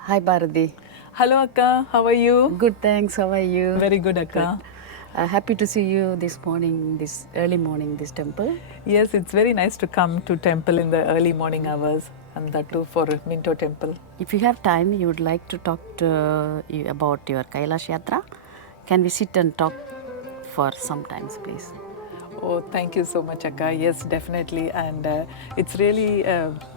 Hi Bharathi. Hello Akka, how are you? Good, thanks. How are you? Very good Akka. Happy to see you this morning, this early morning, this temple. Yes, it's very nice to come to temple in the early morning hours, and that too for Minto temple. If you have time, you would like to talk about your Kailash Yatra. Can we sit and talk for some times, please? Oh, thank you so much, Akka. Yes, definitely. And it's really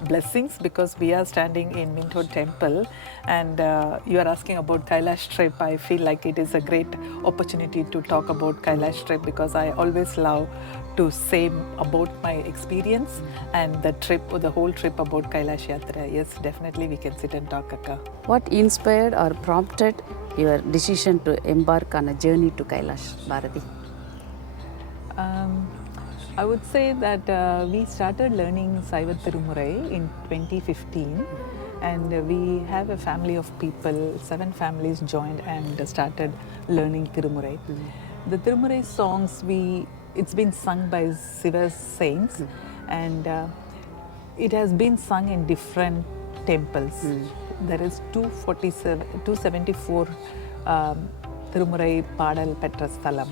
blessings because we are standing in Minto Temple and you are asking about Kailash trip. I feel like it is a great opportunity to talk about Kailash trip because I always love to say about my experience and the trip, or the whole trip about Kailash Yatra. Yes, definitely we can sit and talk, Akka. What inspired or prompted your decision to embark on a journey to Kailash, Bharathi? I would say that we started learning Saiva Tirumurai in 2015 and we have a family of people, 7 families joined and started learning Tirumurai. The Tirumurai songs, it's been sung by Siva's saints and it has been sung in different temples. There is 274 Tirumurai Padal Petra Sthalam.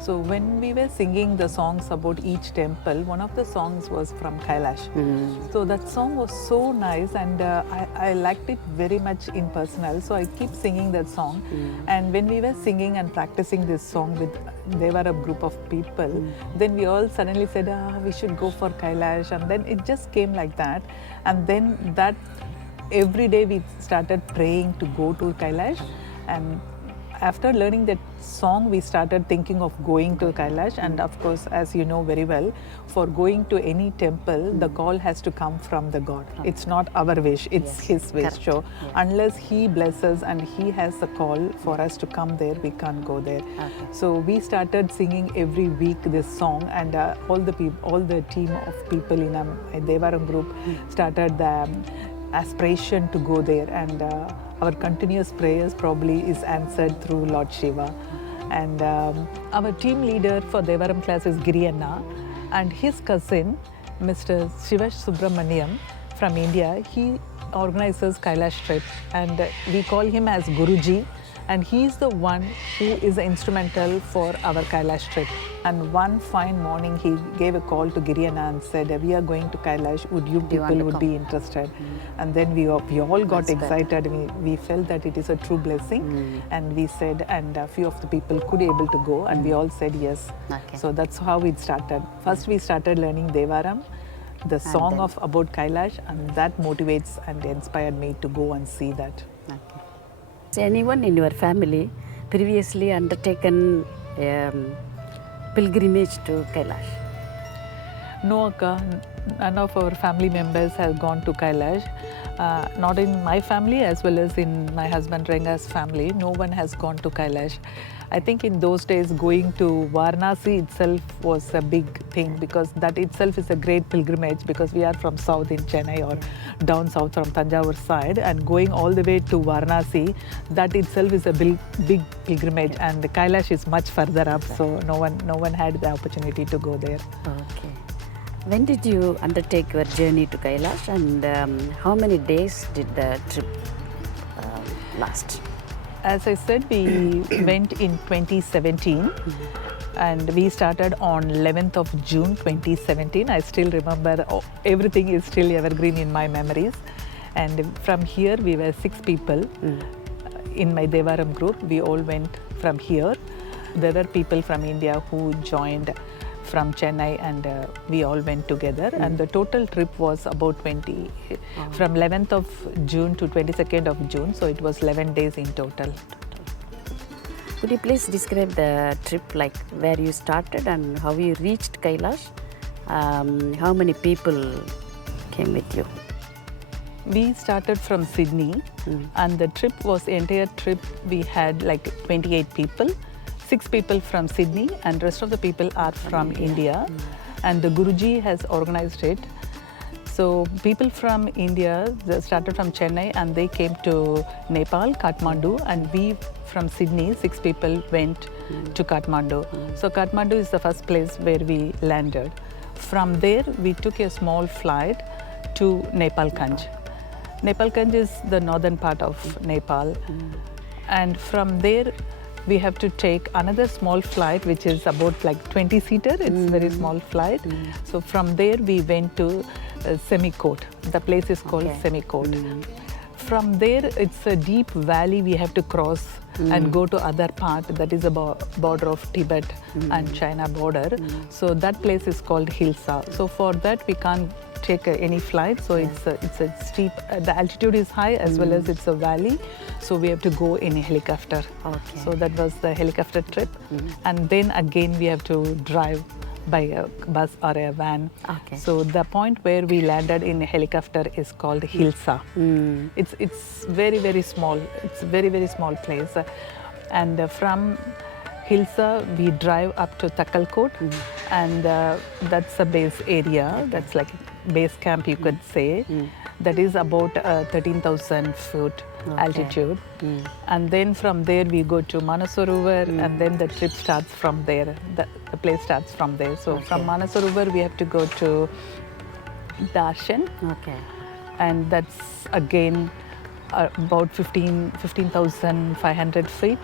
So when we were singing the songs about each temple, one of the songs was from Kailash. So that song was so nice and I liked it very much in personal. So I keep singing that song. And when we were singing and practicing this song with, they were a group of people, then we all suddenly said, we should go for Kailash. And then it just came like that. And then that every day we started praying to go to Kailash. And after learning that song, we started thinking of going to Kailash. And of course, as you know very well, for going to any temple, the call has to come from the God. It's not our wish, it's His wish. Correct. So unless He blesses and He has a call for us to come there, we can't go there. So we started singing every week this song, and all the team of people in a Devaram group started the aspiration to go there, and our continuous prayers probably is answered through Lord Shiva. And our team leader for Devaram class is Giri Anna, and his cousin Mr. Shivash Subramaniam from India, he organizes Kailash trip, and we call him as Guruji, and he is the one who is instrumental for our Kailash trip. And one fine morning he gave a call to Giriana and said, we are going to Kailash, would you people would be interested? And then we all got excited. We felt that it is a true blessing, and we said, and a few of the people could be able to go, and we all said yes. So that's how it started. First we started learning Devaram, the song of about Kailash, and that motivates and inspired me to go and see that. Has anyone in your family previously undertaken pilgrimage to Kailash? No, Akka, none of our family members have gone to Kailash. Not in my family as well as in my husband Renga's family. No one has gone to Kailash. I think in those days going to Varanasi itself was a big thing, because that itself is a great pilgrimage, because we are from south in Chennai or down south from Tanjavur side, and going all the way to Varanasi, that itself is a big pilgrimage, and the Kailash is much further up, so no one had the opportunity to go there. Okay. When did you undertake your journey to Kailash, and how many days did the trip last? As I said, we went in 2017 and we started on 11th of June 2017. I still remember, everything is still evergreen in my memories. And from here we were 6 people in my Devaram group. We all went from here. There were people from India who joined from Chennai, and we all went together, and the total trip was about 20, from 11th of June to 22nd of June, so it was 11 days in total. Could you please describe the trip, like where you started and how you reached Kailash? How many people came with you? We started from Sydney, and the entire trip we had like 28 people. 6 people from Sydney and rest of the people are from India. And the Guruji has organized it. So people from India, they started from Chennai and they came to Nepal, Kathmandu, and we from Sydney, 6 people went to Kathmandu. So Kathmandu is the first place where we landed. From there, we took a small flight to Nepal Kanj. Nepalganj is the northern part of Nepal. And from there, we have to take another small flight, which is about like 20-seater. It's very small flight. So from there, we went to Semikot. The place is called Semikot. From there, it's a deep valley we have to cross and go to other part that is a border of Tibet and China border. So that place is called Hilsa. So for that, we can't take any flight. So it's a steep, the altitude is high as well as it's a valley. So we have to go in a helicopter. Okay. So that was the helicopter trip. And then again, we have to drive by a bus or a van. Okay. So the point where we landed in a helicopter is called Hilsa. It's very, very small. It's a very, very small place. And from Hilsa, we drive up to Takalkot, and that's a base area. That's like a base camp, you could say. That is about 13,000 foot altitude. And then from there we go to Manasarovar, and then the trip starts from there. The place starts from there. So from Manasarovar we have to go to Darshan. Okay. And that's again about 15,500 feet.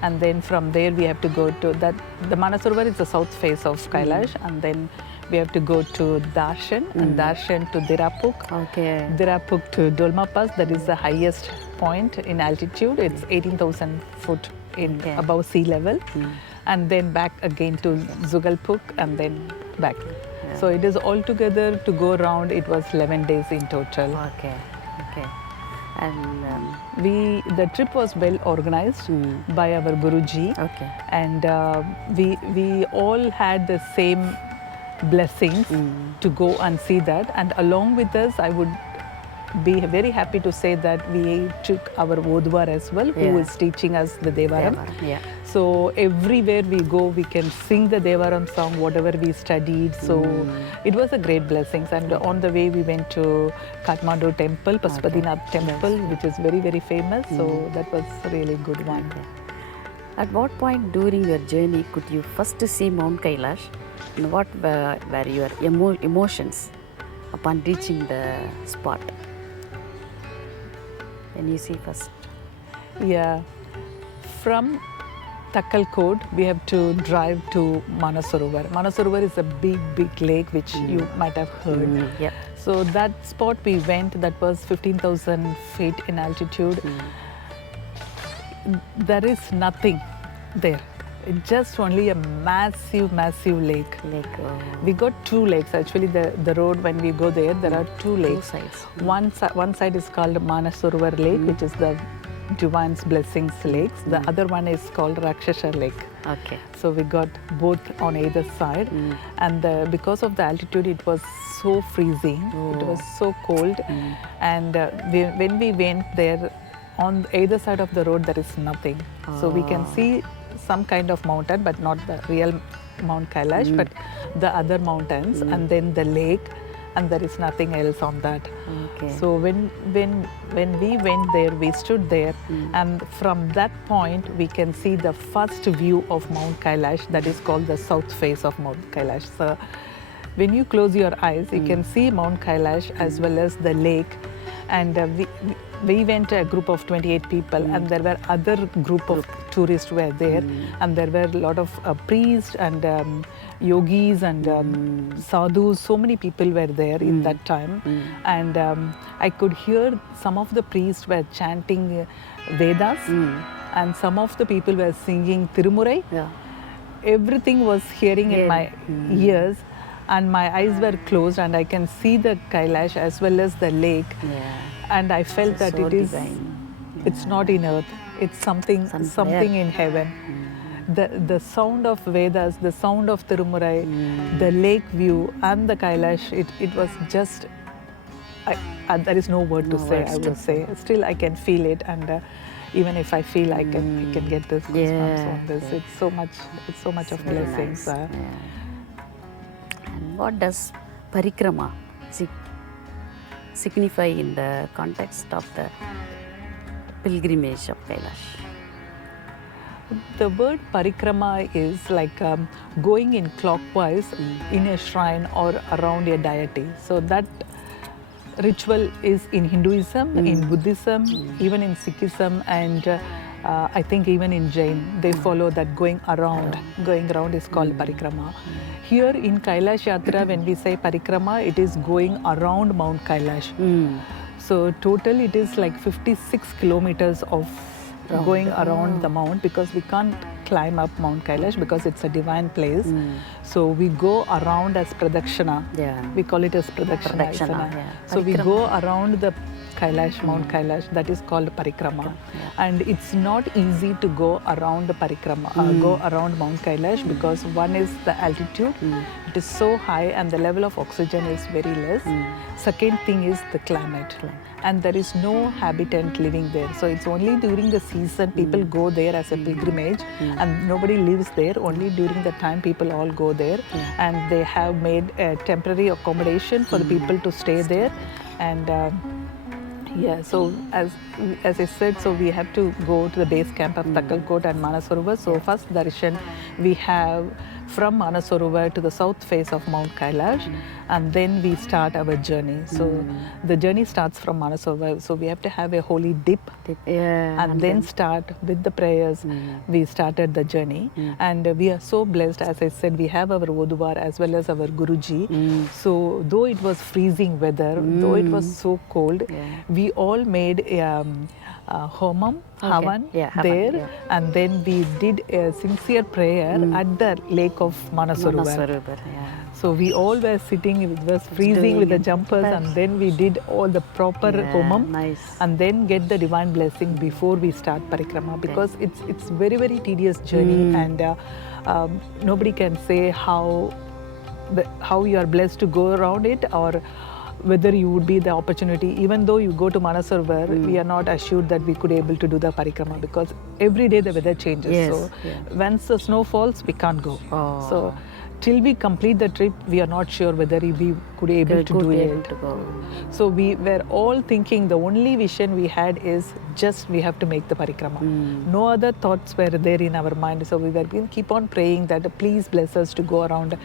And then from there we have to go to that. The Manasarovar is the south face of Kailash, and then we have to go to Darshan, and Darshan to Dirapuk. Okay. Dirapuk to Dolma Pass, that is the highest point in altitude. It's 18,000 foot in above sea level. And then back again to Zugalpuk, and then back. So it is altogether to go around, it was 11 days in total. Okay. Okay. And The trip was well organized by our Guruji. okay. And we all had the same blessings to go and see that. And along with us, I would be very happy to say that we took our Vodwar as well, who is teaching us the Devaram. Yeah. So everywhere we go, we can sing the Devaram song, whatever we studied. So it was a great blessings. And on the way, we went to Kathmandu temple, Pashupatinath temple, which is very, very famous. So that was a really good one. Okay. At what point during your journey could you first see Mount Kailash, and what were your emotions upon reaching the spot? When you see first. Yeah. From Takalkot, we have to drive to Manasarovar. Manasarovar is a big, big lake, which you might have heard. Yeah. So that spot we went, that was 15,000 feet in altitude. There is nothing there. It's just only a massive, massive lake. We got two lakes. Actually, the road, when we go there, there are two lakes. Two sides. One side is called Manasarovar Lake, which is the Divine's Blessings Lakes. The other one is called Rakshasa Lake. Okay. So we got both on either side. And because of the altitude, it was so freezing. It was so cold. And when we went there, on either side of the road, there is nothing. So we can see some kind of mountain, but not the real Mount Kailash, but the other mountains, and then the lake, and there is nothing else on that. Okay. So when we went there, we stood there, and from that point we can see the first view of Mount Kailash, that is called the south face of Mount Kailash. So when you close your eyes, you can see Mount Kailash as well as the lake. And we went a group of 28 people, and there were other group of tourists were there, and there were a lot of priests and yogis and sadhus. So many people were there in that time, and I could hear some of the priests were chanting Vedas, and some of the people were singing Tirumurai. Yeah. Everything was hearing in my ears. And my eyes were closed, and I can see the Kailash as well as the lake. Yeah. And I felt that so it is, divine. it's not in earth, it's something in heaven. The sound of Vedas, the sound of Tirumurai, the lake view and the Kailash, it was just, there is no word to say, I would say. Still I can feel it, and even if I feel I can get this goosebumps on this. It's so much of Very blessings. nice. And what does Parikrama signify in the context of the pilgrimage of Kailash? The word Parikrama is like going in clockwise in a shrine or around a deity. So that ritual is in Hinduism, in Buddhism, even in Sikhism, and I think even in Jain, they follow that going around. Going around is called Parikrama. Here in Kailash Yatra, when we say Parikrama, it is going around Mount Kailash. So total it is like 56 kilometers of going around the mount, because we can't climb up Mount Kailash because it's a divine place. So we go around as pradakshana. We call it as pradakshana. So we go around the Kailash, Mount Kailash, that is called Parikrama. And it's not easy to go around the Parikrama, go around Mount Kailash, because one is the altitude, it is so high and the level of oxygen is very less. Second thing is the climate. And there is no habitant living there. So it's only during the season people go there as a pilgrimage, and nobody lives there. Only during the time people all go there, and they have made a temporary accommodation for the people to stay there. And yeah, so as I said, so we have to go to the base camp of Takkalkot and Manasarovar. So first darshan we have from Manasarovar to the south face of Mount Kailash, and then we start our journey. So the journey starts from Manasarovar. So we have to have a holy dip, and then start with the prayers. We started the journey, and we are so blessed. As I said, we have our Oduvar as well as our Guruji. So though it was freezing weather, though it was so cold, we all made homam, havan there, and then we did a sincere prayer at the lake of Manasarovar. So we all were sitting, it was freezing with the jumpers, and then we did all the proper homam, and then get the divine blessing before we start Parikrama, because it's very, very tedious journey, and nobody can say how you are blessed to go around it, or whether you would be the opportunity. Even though you go to Manasarovar, we are not assured that we could able to do the Parikrama, because every day the weather changes. So once the snow falls, we can't go. So till we complete the trip, we are not sure whether we could able to do it. So we were all thinking, the only vision we had is just we have to make the Parikrama. No other thoughts were there in our mind. So we were keep on praying that please bless us to go around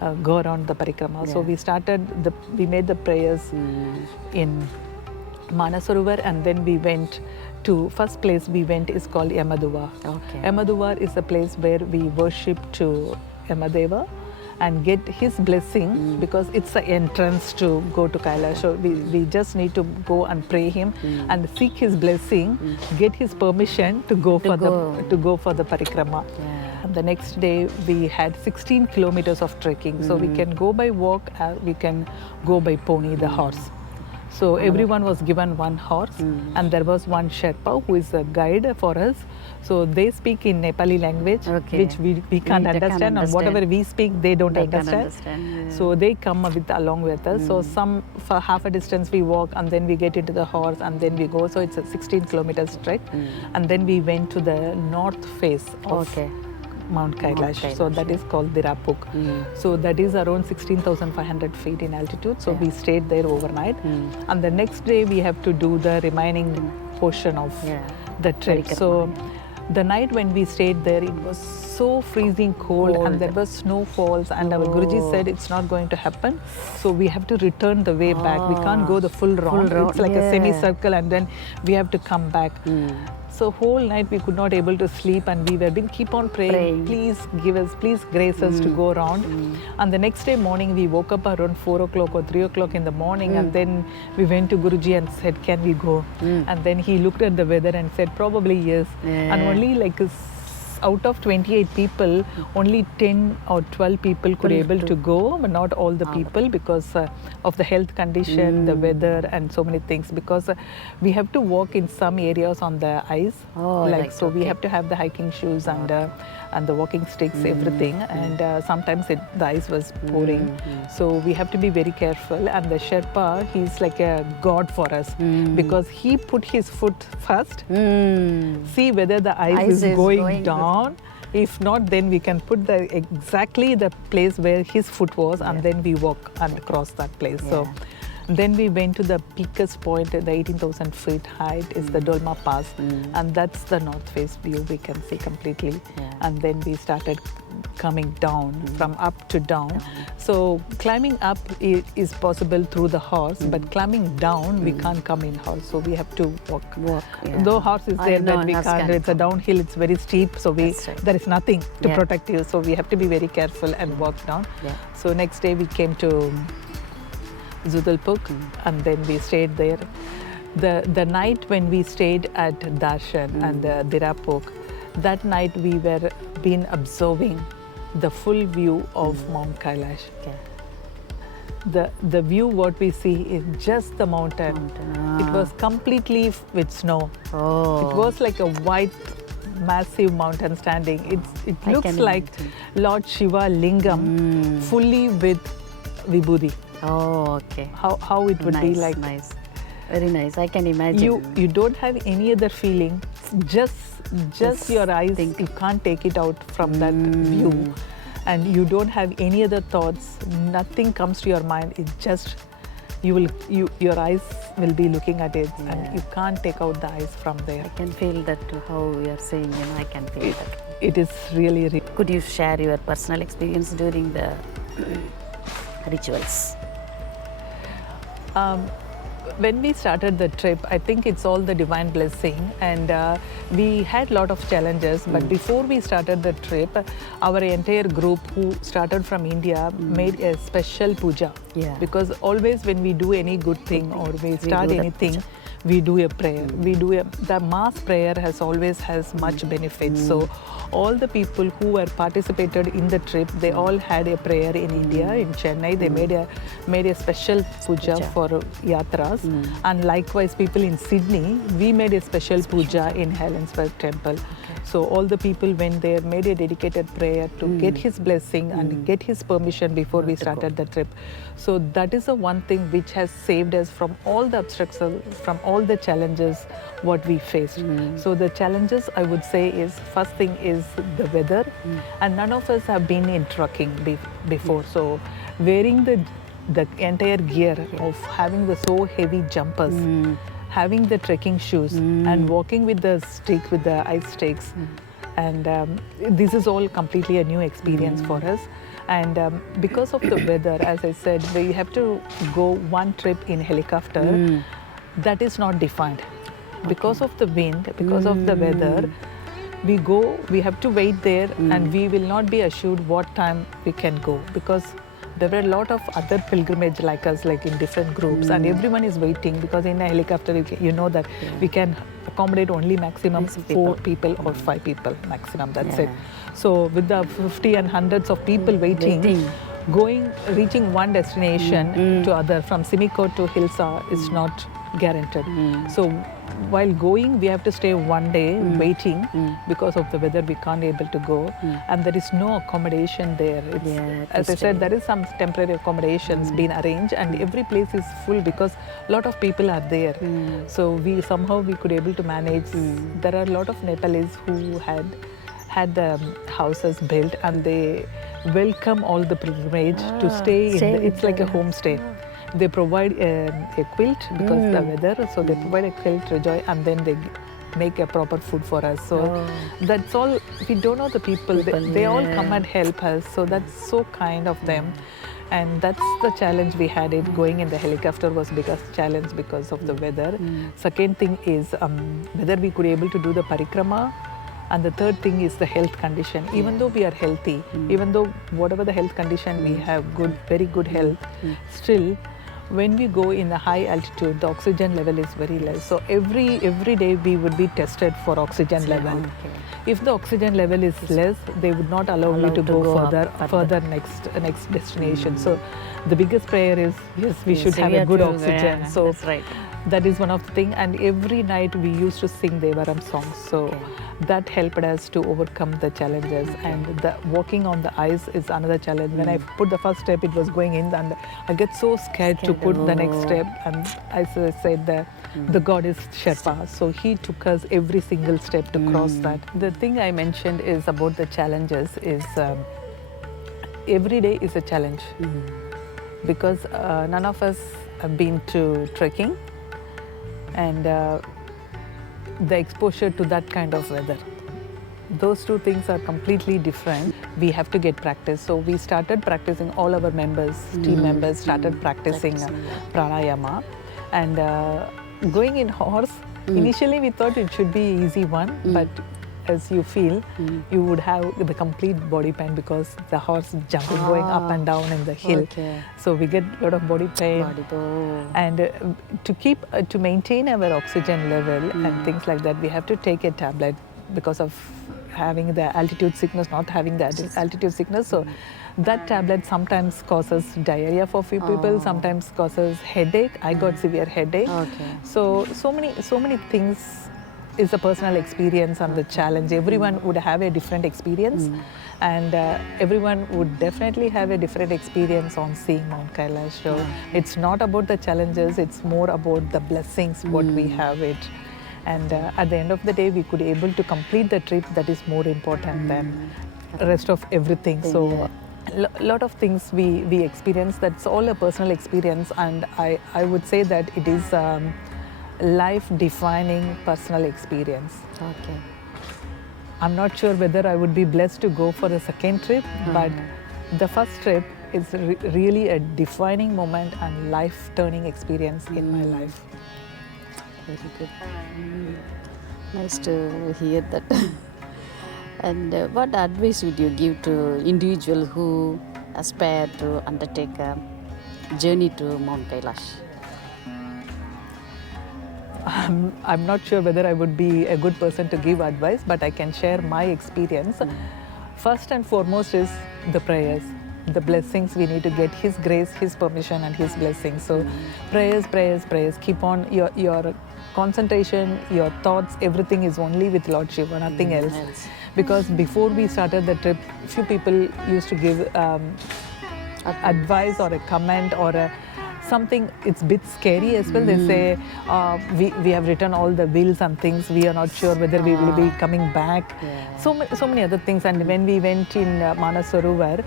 the Parikrama. So we made the prayers in Manasarovar, and then we went to, first place we went is called Yamaduva. Yamaduva is a place where we worship to Yamadeva and get his blessing, because it's the entrance to go to Kailash. So we just need to go and pray him and seek his blessing, get his permission to go for the Parikrama. And the next day we had 16 kilometers of trekking. So we can go by walk, we can go by pony, the horse. So everyone was given one horse, and there was one Sherpa who is a guide for us. So they speak in Nepali language, which we can't understand, and whatever we speak, they don't understand. So they come along with us. So for half a distance we walk, and then we get into the horse, and then we go. So it's a 16 kilometers trek, and then we went to the north face of Mount Kailash. So that is called Dirapuk. So that is around 16,500 feet in altitude. So we stayed there overnight, and the next day we have to do the remaining portion of the trip. So the night when we stayed there, it was so freezing cold, and there were snowfalls, and our Guruji said it's not going to happen, so we have to return the way back. We can't go the full round. It's like a semicircle, and then we have to come back. So whole night we could not able to sleep, and we were keep on praying, please give us, please grace us to go around. And the next day morning we woke up around 4 o'clock or 3 o'clock in the morning, and then we went to Guruji and said, can we go? And then he looked at the weather and said, probably yes. And only like out of 28 people, only 10 or 12 people could able to go, but not all the people, because of the health condition, the weather, and so many things. Because we have to walk in some areas on the ice, so we have to have the hiking shoes and the walking sticks, everything. And sometimes the ice was pouring, so we have to be very careful. And the Sherpa, he's like a god for us, because he put his foot first, see whether the ice is going down. If not, then we can put exactly the place where his foot was, and then we walk and cross that place. So then we went to the peakest point, the 18,000 feet height is the Dolma Pass, and that's the north face view we can see completely. And then we started coming down, from up to down. So climbing up is possible through the horse, but climbing down, we can't come in horse, so we have to walk. Though horse is there, but we can't. It's a downhill, it's very steep, so there is nothing to protect you, so we have to be very careful and walk down. So next day we came to Zudalpuk, and then we stayed there. The night when we stayed at Darshan and Dirapuk, that night we were been observing the full view of Mount Kailash. The view what we see is just the mountain. It was completely with snow. It was like a white massive mountain standing. It looks like Lord Shiva Lingam fully with Vibhuti. How it would be like. Nice. Very nice. I can imagine. You don't have any other feeling. Just your eyes. You can't take it out from that view, and you don't have any other thoughts. Nothing comes to your mind. It's just your eyes will be looking at it, and you can't take out the eyes from there. I can feel that how you are saying. I can feel that. It is really. Could you share your personal experience during the rituals? When we started the trip, I think it's all the divine blessing, and we had a lot of challenges. But before we started the trip, our entire group who started from India made a special puja. Because always when we do any good thing or we start anything, we do a prayer. The mass prayer always has much benefit. So all the people who were participated in the trip, they all had a prayer in India, in Chennai. They made a special puja for Yatras. And likewise, people in Sydney, we made a special puja in Helensburgh Temple. So all the people went there, made a dedicated prayer to get his blessing and get his permission before we started the trip. So that is the one thing which has saved us from all the obstructions, from all the challenges what we faced. So the challenges I would say is, first thing is the weather, and none of us have been in trekking before. So wearing the entire gear of having the so heavy jumpers, having the trekking shoes and walking with the stick, with the ice sticks, and this is all completely a new experience for us. And because of the weather, as I said, we have to go one trip in helicopter. That is not defined. Because of the wind, because of the weather, we have to wait there, and we will not be assured what time we can go, because there were a lot of other pilgrimage like us, like in different groups, and everyone is waiting, because in a helicopter you know that we can accommodate only maximum 4 people or 5 people maximum, that's it. So with the 50 and hundreds of people waiting, reaching one destination to other, from Simikot to Hilsa is not guaranteed. So while going, we have to stay one day waiting. Because of the weather, we can't able to go, and there is no accommodation there. As I said, there is some temporary accommodations being arranged, and every place is full because a lot of people are there. So we could able to manage. There are a lot of Nepalese who had the houses built, and they welcome all the pilgrimage to stay in. It's like a homestay. They provide a quilt because of the weather, so they provide a quilt, and then they make a proper food for us. So that's all. We don't know the people. They all come and help us. So that's so kind of them. And that's the challenge we had. Going in the helicopter was biggest challenge because of the weather. Second thing is whether we could able to do the Parikrama. And the third thing is the health condition. Even though we are healthy, even though whatever the health condition we have very good health, still when we go in a high altitude, the oxygen level is very less. So every day we would be tested for oxygen level. If the oxygen level is less, they would not allow me to go further next destination. So the biggest prayer is, yes, we should have a good oxygen. So that's right. That is one of the things. And every night we used to sing Devaram songs. So that helped us to overcome the challenges. And the walking on the ice is another challenge. When I put the first step, it was going in, and I get so scared to put the next step. And as I said, the God is Sherpa. So he took us every single step to cross that. The thing I mentioned is about the challenges is every day is a challenge. Because none of us have been to trekking, and the exposure to that kind of weather. Those two things are completely different. we have to get practice. So we started practicing, all our members, team members started practicing pranayama. And going in horse, initially we thought it should be easy one, but as you feel, you would have the complete body pain because the horse jumping, going up and down in the hill. Okay. So we get a lot of body pain. And to maintain our oxygen level and things like that, we have to take a tablet because of having the altitude sickness, not having the altitude sickness. So that tablet sometimes causes diarrhea for few people, sometimes causes headache. I got severe headache. Okay. So many things is a personal experience and the challenge. Everyone would have a different experience, and everyone would definitely have a different experience on seeing Mount Kailash. So it's not about the challenges, it's more about the blessings what we have it. And at the end of the day, we could able to complete the trip. That is more important than rest of everything. So lot of things we experience. That's all a personal experience, and I would say that it is life-defining personal experience. Okay. I'm not sure whether I would be blessed to go for a second trip, but the first trip is really a defining moment and life-turning experience in my life. Very good. Nice to hear that. And what advice would you give to individuals who aspire to undertake a journey to Mount Kailash? I'm not sure whether I would be a good person to give advice, but I can share my experience. First and foremost is the prayers, the blessings. We need to get His grace, His permission and His blessings. So prayers, prayers, prayers. Keep on your concentration, your thoughts, everything is only with Lord Shiva, nothing else. Because before we started the trip, few people used to give advice or a comment or something. It's a bit scary as well. They say we have written all the wills and things. We are not sure whether we will be coming back. So many other things. And when we went in Manas Sarovar,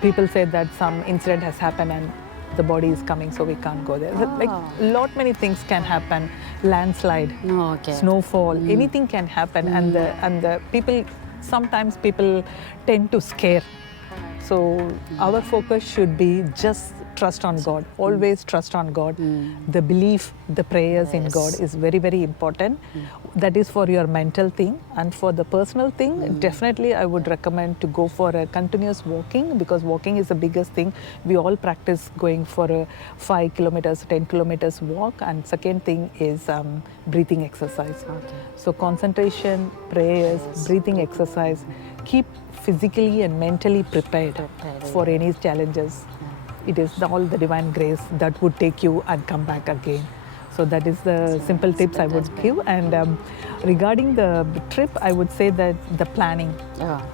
people said that some incident has happened and the body is coming, so we can't go there. Like many things can happen. Landslide, snowfall, anything can happen. And the people, sometimes people tend to scare. So our focus should be just trust on God, always trust on God. The belief, the prayers in God is very, very important. That is for your mental thing. And for the personal thing, definitely I would recommend to go for a continuous walking, because walking is the biggest thing. We all practice going for a 5 kilometers, 10 kilometers walk. And second thing is breathing exercise. So concentration, prayers, breathing exercise. Keep physically and mentally prepared for any challenges. It is all the divine grace that would take you and come back again. So that is the simple tips I would give. And regarding the trip, I would say that the planning,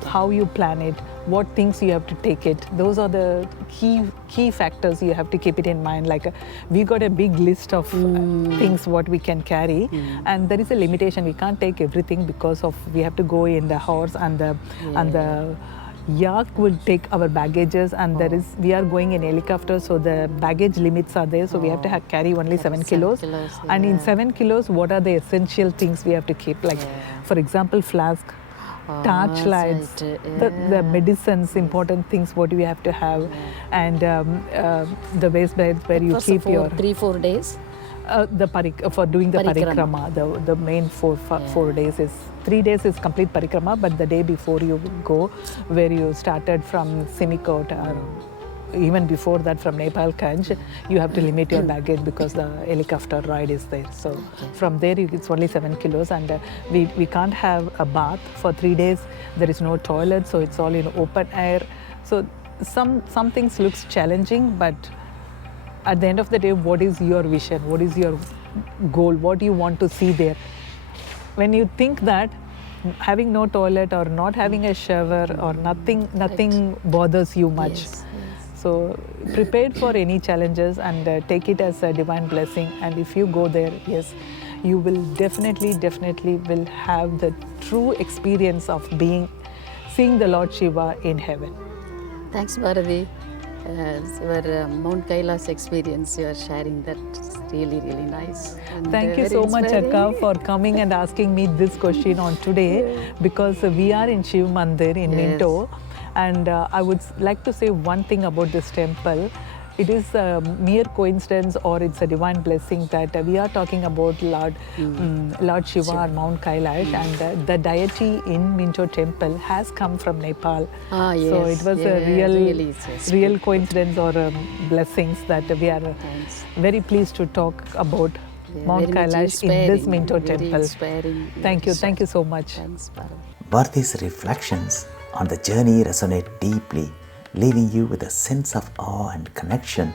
how you plan it, what things you have to take it, those are the key factors you have to keep it in mind. Like we got a big list of things what we can carry, and there is a limitation. We can't take everything because of we have to go in the horse and the yak will take our baggages, and we are going in helicopter, so the baggage limits are there, so we have to carry only 7 kilos. And in 7 kilos, what are the essential things we have to keep? Like for example, flask, torch lights, the medicines, important things what we have to have, and the waist bags where you keep your 3-4 days. For doing the parikrama, the main 4 days is 3 days is complete parikrama, but the day before you go, where you started from Simikot or even before that from Nepal Kanj, you have to limit your baggage because the helicopter ride is there. So from there it's only 7 kilos, and we can't have a bath for 3 days. There is no toilet, so it's all in open air. So some things looks challenging, but at the end of the day, what is your vision? What is your goal? What do you want to see there? When you think that having no toilet or not having a shower or nothing bothers you much. So prepared for any challenges and take it as a divine blessing. And if you go there, yes, you will definitely will have the true experience of seeing the Lord Shiva in heaven. Thanks, Bharathi. Your Mount Kailash experience, you are sharing that really, really nice. And, Thank you very so much, inspiring. Akka, for coming and asking me this question on today, because we are in Shiv Mandir in Yes. Minto, and I would like to say one thing about this temple. It is a mere coincidence, or it's a divine blessing that we are talking about Lord Shiva or Mount Kailash, and the deity in Minto temple has come from Nepal. Ah, So yes. it was a Yeah, real, really, it's real good. coincidence or blessings that we are Thanks. very pleased to talk about Yeah, Mount very much Kailash in this inspiring, Minto very temple. inspiring. Thank you. Thank you so much. Thanks, Bharathi. Bharati's reflections on the journey resonate deeply, leaving you with a sense of awe and connection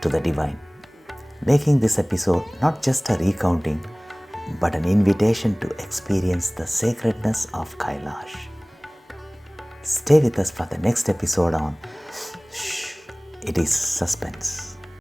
to the divine, making this episode not just a recounting, but an invitation to experience the sacredness of Kailash. Stay with us for the next episode on Shh, It is Suspense.